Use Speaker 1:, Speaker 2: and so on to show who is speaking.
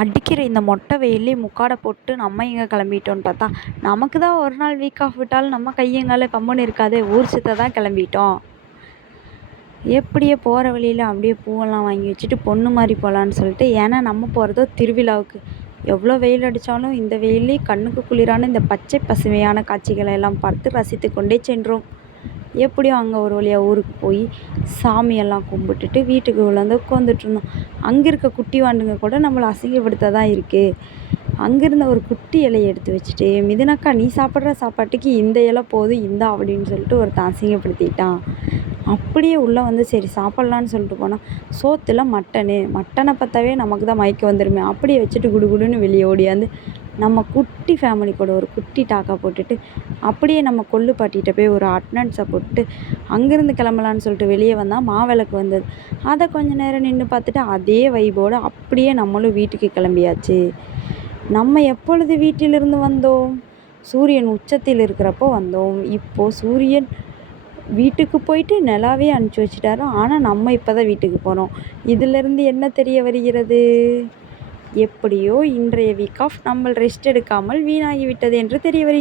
Speaker 1: அடிக்கிற இந்த மொட்டை வெயிலே முக்காடை போட்டு நம்ம எங்கே கிளம்பிட்டோன்னு பார்த்தா நமக்கு தான் ஒரு நாள் வீக் ஆஃப் விட்டாலும் நம்ம கையங்கால கம்முன்னு இருக்காது. ஊர் சுத்த தான் கிளம்பிட்டோம். எப்படியே போகிற வழியில் அப்படியே பூவெல்லாம் வாங்கி வச்சுட்டு பொண்ணு மாதிரி போகலான்னு சொல்லிட்டு ஏன்னா நம்ம போகிறதோ திருவிழாவுக்கு. எவ்வளோ வெயில் அடித்தாலும் இந்த வெயிலே கண்ணுக்கு குளிரான இந்த பச்சை பசுமையான காட்சிகளை எல்லாம் பார்த்து ரசித்து கொண்டே சென்றோம். எப்படியும் அங்கே ஒரு வழியாக ஊருக்கு போய் சாமியெல்லாம் கும்பிட்டுட்டு வீட்டுக்கு வந்து உட்காந்துட்ருந்தோம் அங்கே இருக்க குட்டி வாண்டுங்க கூட நம்மளை அசிங்கப்படுத்த தான் இருக்குது அங்கேருந்த ஒரு குட்டி இலையை எடுத்து வச்சுட்டு மிதுனக்கா நீ சாப்பிட்ற சாப்பாட்டுக்கு இந்த இலை போதும் இந்தா அப்படின்னு சொல்லிட்டு ஒருத்தன் அசிங்கப்படுத்திட்டான். அப்படியே உள்ளே வந்து சரி சாப்பிட்லான்னு சொல்லிட்டு போனால் சோத்தில் மட்டனு மட்டனை பார்த்தாவே நமக்கு தான் மயக்கம் வந்துடுமே அப்படியே வச்சுட்டு குடுகுடுன்னு வெளியே ஓடியாந்து நம்ம குட்டி ஃபேமிலி கூட ஒரு குட்டி டாக்கா போட்டுட்டு அப்படியே நம்ம கொள்ளு பாட்டிகிட்ட போய் ஒரு அட்டனன்ஸை போட்டு அங்கேருந்து கிளம்பலான்னு சொல்லிட்டு வெளியே வந்தால் மாவிளக்கு வந்தது. அதை கொஞ்ச நேரம் நின்று பார்த்துட்டு அதே வைபோடு அப்படியே நம்மளும் வீட்டுக்கு கிளம்பியாச்சு. நம்ம எப்பொழுது வீட்டிலிருந்து வந்தோம்? சூரியன் உச்சத்தில் இருக்கிறப்போ வந்தோம். இப்போது சூரியன் வீட்டுக்கு போயிட்டு நிலாவே அனுப்பிச்சி வச்சுட்டாரு. ஆனால் நம்ம இப்போ தான் வீட்டுக்கு போகிறோம் இதிலிருந்து என்ன தெரிய வருகிறது? எப்படியோ இன்றைய வீக் ஆஃப் நம்ம ரெஸ்ட் எடுக்காமல் வீணாகிவிட்டது என்று தெரியவரு